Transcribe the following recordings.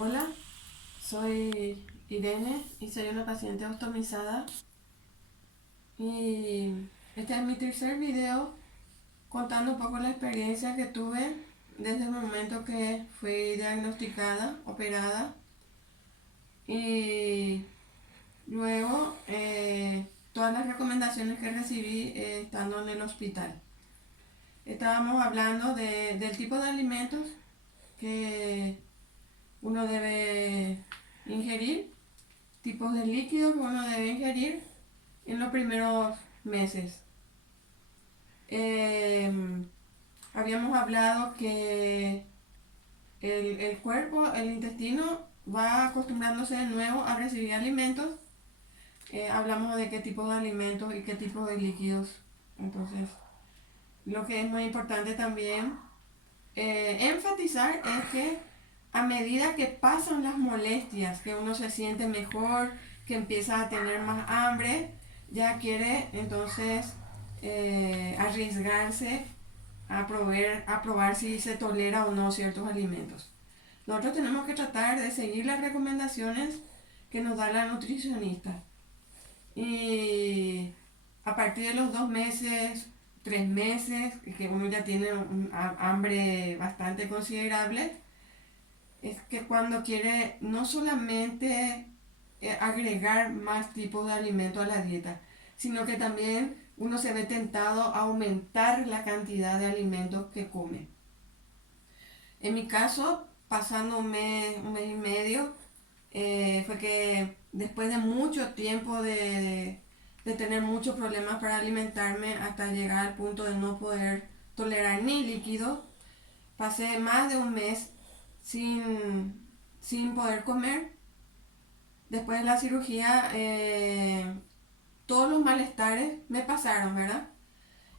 Hola, soy Irene y soy una paciente ostomizada y este es mi tercer video contando un poco la experiencia que tuve desde el momento que fui diagnosticada, operada y luego todas las recomendaciones que recibí estando en el hospital. Estábamos hablando del tipo de alimentos que uno debe ingerir, tipos de líquidos que uno debe ingerir en los primeros meses. Eh, Habíamos hablado que el cuerpo, el intestino, va acostumbrándose de nuevo a recibir alimentos. Hablamos de qué tipo de alimentos y qué tipo de líquidos. Entonces, lo que es muy importante también enfatizar es que a medida que pasan las molestias, que uno se siente mejor, que empieza a tener más hambre, ya quiere entonces arriesgarse a probar si se tolera o no ciertos alimentos. Nosotros tenemos que tratar de seguir las recomendaciones que nos da la nutricionista. Y a partir de los 2 meses, 3 meses, que uno ya tiene un hambre bastante considerable, es que cuando quiere no solamente agregar más tipos de alimento a la dieta, sino que también uno se ve tentado a aumentar la cantidad de alimentos que come. En mi caso, pasando un mes y medio, fue que después de mucho tiempo de tener muchos problemas para alimentarme hasta llegar al punto de no poder tolerar ni líquido, pasé más de un mes sin poder comer. Después de la cirugía, todos los malestares me pasaron, ¿verdad?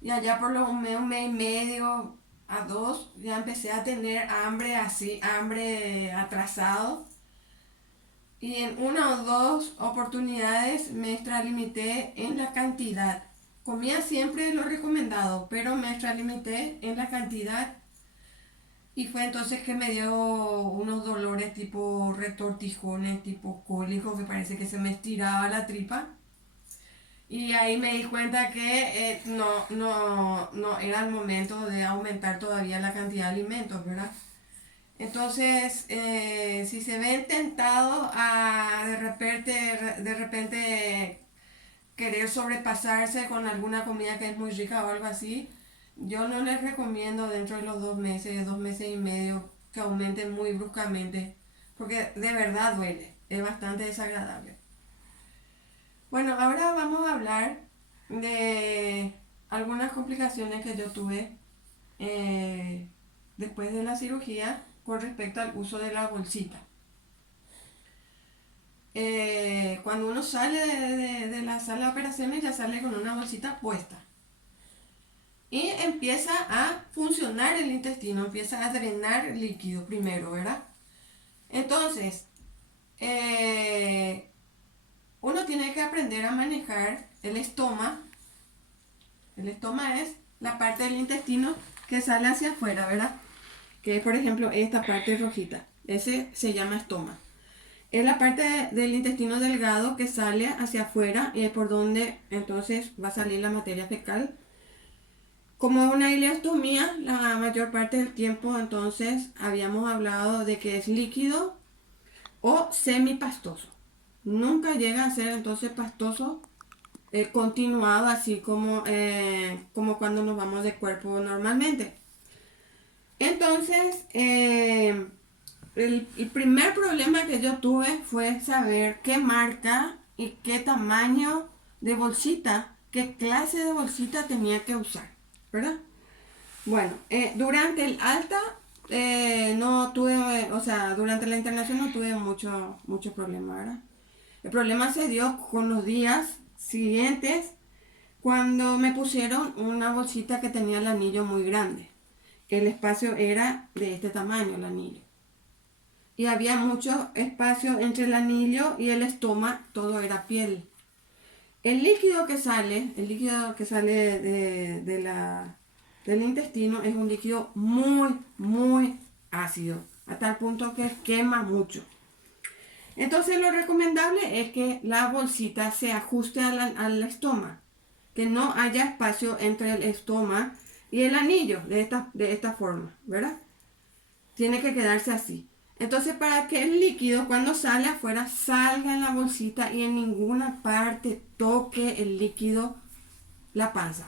Y allá por los un mes y medio a dos, ya empecé a tener hambre así, hambre atrasado. Y en una o dos oportunidades me extralimité en la cantidad. Comía siempre lo recomendado, pero me extralimité en la cantidad. Y fue entonces que me dio unos dolores tipo retortijones, tipo cólicos, que parece que se me estiraba la tripa. Y ahí me di cuenta que no era el momento de aumentar todavía la cantidad de alimentos, ¿verdad? Entonces, si se ven tentados a de repente querer sobrepasarse con alguna comida que es muy rica o algo así, yo no les recomiendo dentro de los 2 meses y medio, que aumenten muy bruscamente, porque de verdad duele, es bastante desagradable. Bueno, ahora vamos a hablar de algunas complicaciones que yo tuve eh, después de la cirugía con respecto al uso de la bolsita. Cuando uno sale de la sala de operaciones ya sale con una bolsita puesta y empieza a funcionar el intestino, empieza a drenar líquido primero, ¿verdad? Entonces, eh, uno tiene que aprender a manejar el estoma. El estoma es la parte del intestino que sale hacia afuera, ¿verdad? Que es, por ejemplo, esta parte rojita. Ese se llama estoma. Es la parte del intestino delgado que sale hacia afuera y es por donde entonces va a salir la materia fecal. Como una ileostomía, la mayor parte del tiempo entonces habíamos hablado de que es líquido o semipastoso. Nunca llega a ser entonces pastoso continuado, así como cuando nos vamos de cuerpo normalmente. Entonces, el primer problema que yo tuve fue saber qué marca y qué tamaño de bolsita, qué clase de bolsita tenía que usar, ¿verdad? Bueno, durante el alta no tuve, o sea, durante la internación no tuve mucho problema, ¿verdad? El problema se dio con los días siguientes cuando me pusieron una bolsita que tenía el anillo muy grande. El espacio era de este tamaño, el anillo. Y había mucho espacio entre el anillo y el estómago, todo era piel. El líquido que sale del intestino es un líquido muy ácido, a tal punto que quema mucho. Entonces lo recomendable es que la bolsita se ajuste al estómago, que no haya espacio entre el estómago y el anillo de esta forma, ¿verdad? Tiene que quedarse así. Entonces, para que el líquido cuando sale afuera salga en la bolsita y en ninguna parte toque el líquido la panza.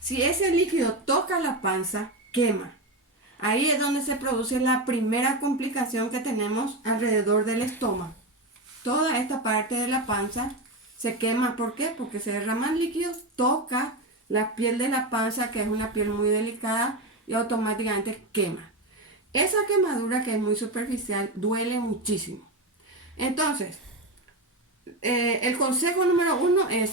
Si ese líquido toca la panza, quema. Ahí es donde se produce la primera complicación que tenemos alrededor del estómago. Toda esta parte de la panza se quema. ¿Por qué? Porque se derrama el líquido, toca la piel de la panza, que es una piel muy delicada, y automáticamente quema. Esa quemadura, que es muy superficial, duele muchísimo. Entonces, el consejo número 1 es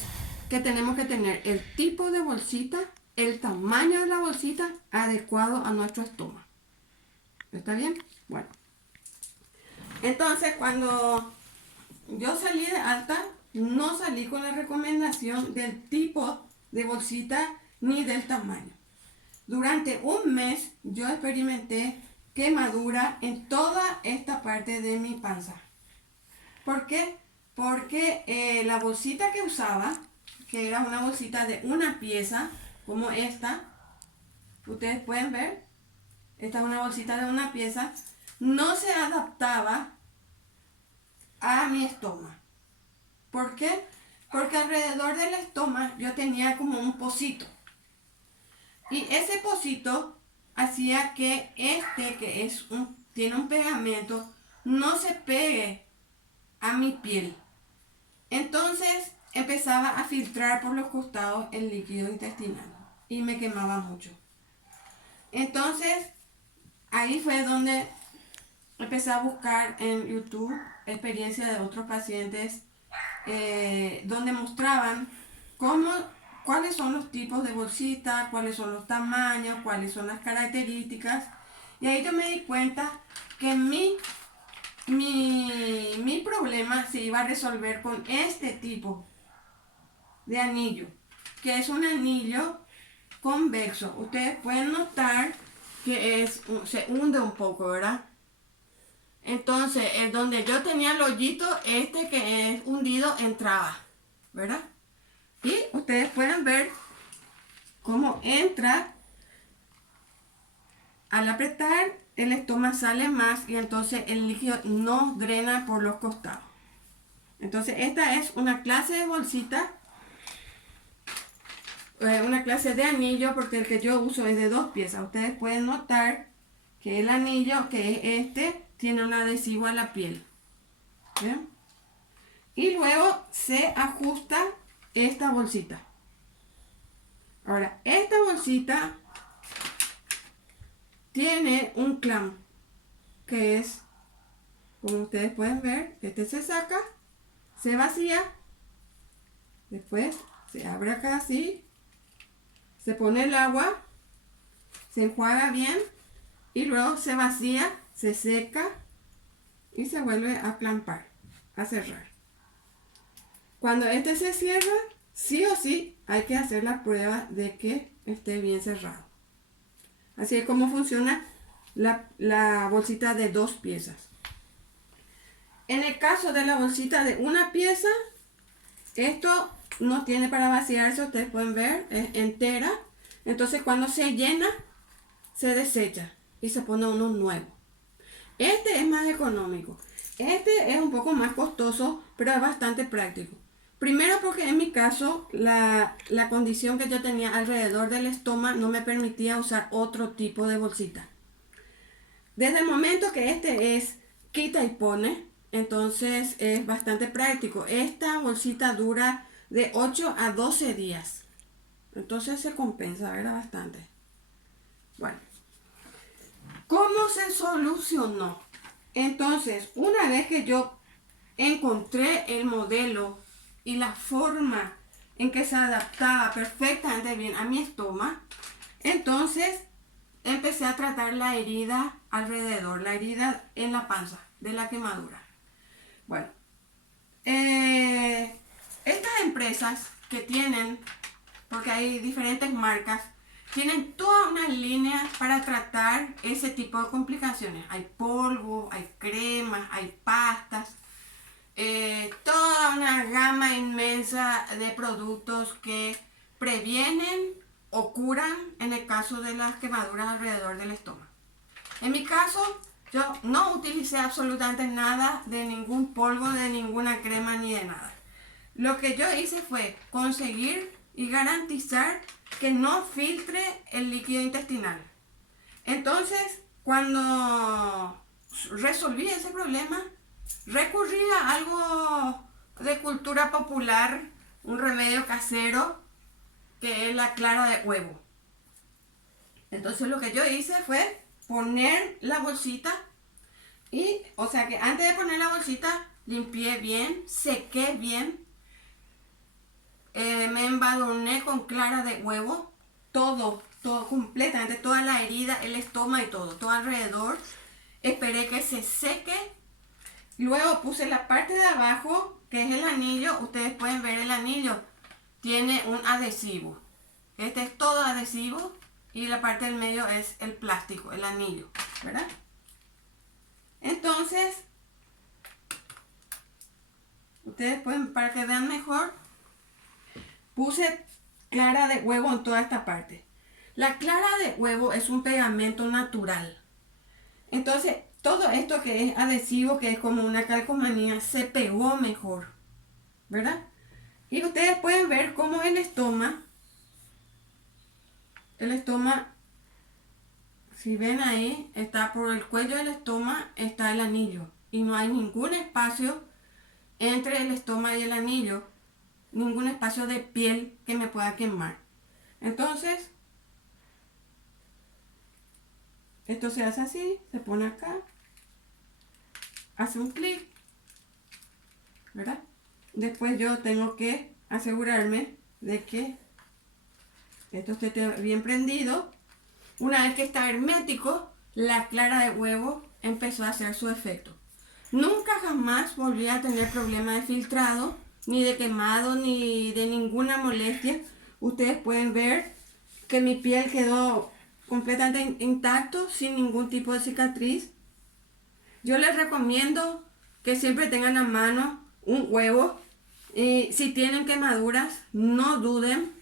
que tenemos que tener el tipo de bolsita, el tamaño de la bolsita adecuado a nuestro estómago. ¿Está bien? Bueno. Entonces, cuando yo salí de alta, no salí con la recomendación del tipo de bolsita ni del tamaño. Durante un mes yo experimenté quemadura en toda esta parte de mi panza. ¿Por qué? Porque la bolsita que usaba, que era una bolsita de una pieza, como esta, ustedes pueden ver, esta es una bolsita de una pieza, no se adaptaba a mi estómago. ¿Por qué? Porque alrededor del estómago yo tenía como un pocito. Y ese pocito hacía que que tiene un pegamento, no se pegue a mi piel. Entonces empezaba a filtrar por los costados el líquido intestinal y me quemaba mucho. Entonces ahí fue donde empecé a buscar en YouTube experiencias de otros pacientes donde mostraban cuáles son los tipos de bolsitas, cuáles son los tamaños, cuáles son las características. Y ahí yo me di cuenta que mi problema se iba a resolver con este tipo de anillo, que es un anillo convexo. Ustedes pueden notar que se hunde un poco, ¿verdad? Entonces, donde yo tenía el hoyito, que es hundido, entraba, ¿verdad? Y ustedes pueden ver cómo entra. Al apretar, el estómago sale más y entonces el líquido no drena por los costados. Entonces, esta es una clase de bolsita, una clase de anillo, porque el que yo uso es de 2 piezas. Ustedes pueden notar que el anillo, que es tiene un adhesivo a la piel. ¿Ven? Y luego se ajusta esta bolsita. Ahora, esta bolsita tiene un clamp, que es, como ustedes pueden ver, se saca, se vacía, después se abre acá así, se pone el agua, se enjuaga bien y luego se vacía, se seca y se vuelve a clampar, a cerrar. Cuando se cierra, sí o sí hay que hacer la prueba de que esté bien cerrado. Así es como funciona la bolsita de 2 piezas. En el caso de la bolsita de una pieza, esto no tiene para vaciarse, ustedes pueden ver, es entera. Entonces cuando se llena, se desecha y se pone uno nuevo. Este es más económico. Este es un poco más costoso, pero es bastante práctico. Primero porque en mi caso, la condición que yo tenía alrededor del estómago no me permitía usar otro tipo de bolsita. Desde el momento que es quita y pone, entonces es bastante práctico. Esta bolsita dura de 8 a 12 días. Entonces se compensa, ¿verdad? Bastante. Bueno, ¿cómo se solucionó? Entonces, una vez que yo encontré el modelo y la forma en que se adaptaba perfectamente bien a mi estómago, entonces empecé a tratar la herida alrededor, la herida en la panza de la quemadura. Bueno, estas empresas que tienen, porque hay diferentes marcas, tienen toda una línea para tratar ese tipo de complicaciones. Hay polvo, hay cremas, hay pastas, toda una gama inmensa de productos que previenen o curan en el caso de las quemaduras alrededor del estómago. En mi caso, yo no utilicé absolutamente nada de ningún polvo, de ninguna crema ni de nada. Lo que yo hice fue conseguir y garantizar que no filtre el líquido intestinal. Entonces, cuando resolví ese problema, recurrí a algo de cultura popular, un remedio casero, que es la clara de huevo. Entonces lo que yo hice fue poner la bolsita y, o sea que antes de poner la bolsita, limpié bien, sequé bien, me embadurné con clara de huevo, todo completamente, toda la herida, el estómago y todo alrededor. Esperé que se seque. Luego puse la parte de abajo, que es el anillo. Ustedes pueden ver el anillo. Tiene un adhesivo. Este es todo adhesivo. Y la parte del medio es el plástico, el anillo, ¿verdad? Entonces, ustedes pueden, para que vean mejor, puse clara de huevo en toda esta parte. La clara de huevo es un pegamento natural. Entonces, todo esto que es adhesivo, que es como una calcomanía, se pegó mejor, ¿verdad? Y ustedes pueden ver cómo el estómago, si ven ahí, está por el cuello del estómago, está el anillo. Y no hay ningún espacio entre el estómago y el anillo, ningún espacio de piel que me pueda quemar. Entonces, esto se hace así, se pone acá, hace un clic, ¿verdad? Después yo tengo que asegurarme de que esto esté bien prendido. Una vez que está hermético, la clara de huevo empezó a hacer su efecto. Nunca jamás volví a tener problema de filtrado, ni de quemado, ni de ninguna molestia. Ustedes pueden ver que mi piel quedó completamente intacto, sin ningún tipo de cicatriz. Yo les recomiendo que siempre tengan a mano un huevo. Y si tienen quemaduras, no duden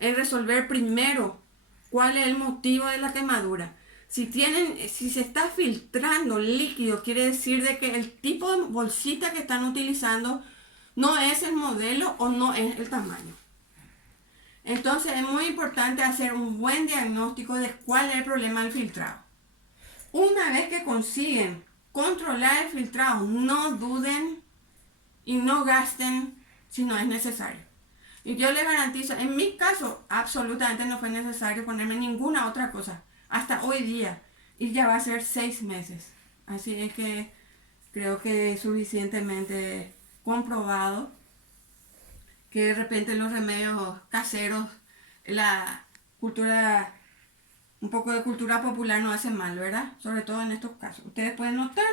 en resolver primero cuál es el motivo de la quemadura. Si se está filtrando líquido, quiere decir de que el tipo de bolsita que están utilizando no es el modelo o no es el tamaño. Entonces es muy importante hacer un buen diagnóstico de cuál es el problema del filtrado. Una vez que consiguen controlar el filtrado, no duden y no gasten si no es necesario. Y yo les garantizo, en mi caso, absolutamente no fue necesario ponerme ninguna otra cosa hasta hoy día. Y ya va a ser 6 meses. Así es que creo que es suficientemente comprobado que de repente los remedios caseros, la cultura, un poco de cultura popular no hace mal, ¿verdad? Sobre todo en estos casos. Ustedes pueden notar,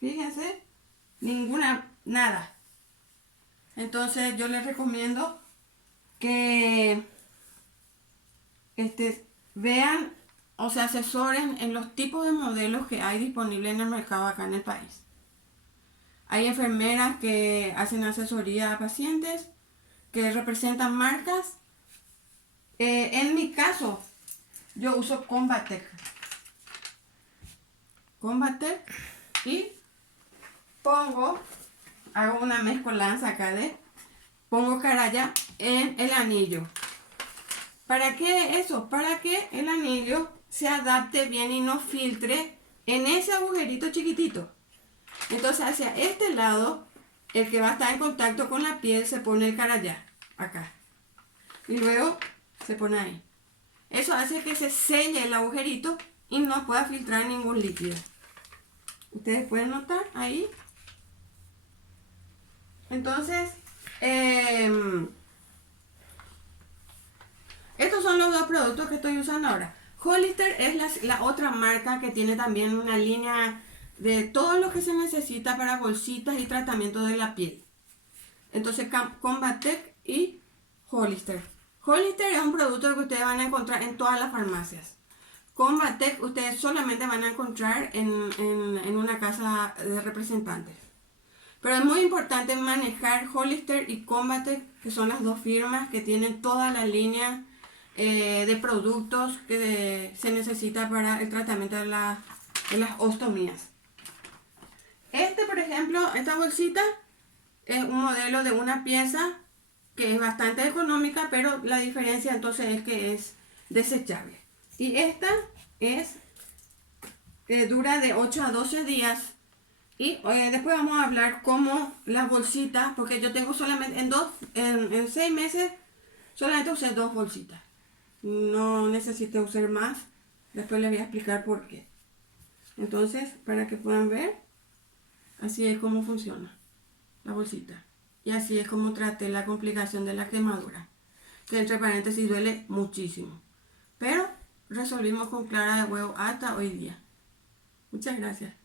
fíjense, nada. Entonces yo les recomiendo que vean o se asesoren en los tipos de modelos que hay disponibles en el mercado acá en el país. Hay enfermeras que hacen asesoría a pacientes, que representan marcas. En mi caso, yo uso Combatec. Y hago una mezcolanza acá pongo caraya en el anillo. ¿Para qué eso? Para que el anillo se adapte bien y no filtre en ese agujerito chiquitito. Entonces hacia este lado, el que va a estar en contacto con la piel, se pone el carayá, acá. Y luego se pone ahí. Eso hace que se selle el agujerito y no pueda filtrar ningún líquido. Ustedes pueden notar ahí. Entonces, estos son los dos productos que estoy usando ahora. Hollister es la otra marca que tiene también una línea de todo lo que se necesita para bolsitas y tratamientos de la piel. Entonces, Combatec y Hollister. Hollister es un producto que ustedes van a encontrar en todas las farmacias. Combatec ustedes solamente van a encontrar en una casa de representantes. Pero es muy importante manejar Hollister y Combatec, que son las dos firmas que tienen toda la línea de productos que se necesita para el tratamiento de las ostomías. Por ejemplo, esta bolsita es un modelo de una pieza que es bastante económica, pero la diferencia entonces es que es desechable. Y esta es dura de 8 a 12 días. Y después vamos a hablar cómo las bolsitas, porque yo tengo solamente en 6 meses solamente usé 2 bolsitas. No necesito usar más. Después les voy a explicar por qué. Entonces, para que puedan ver, así es como funciona la bolsita. Y así es como traté la complicación de la quemadura, que entre paréntesis duele muchísimo. Pero resolvimos con clara de huevo hasta hoy día. Muchas gracias.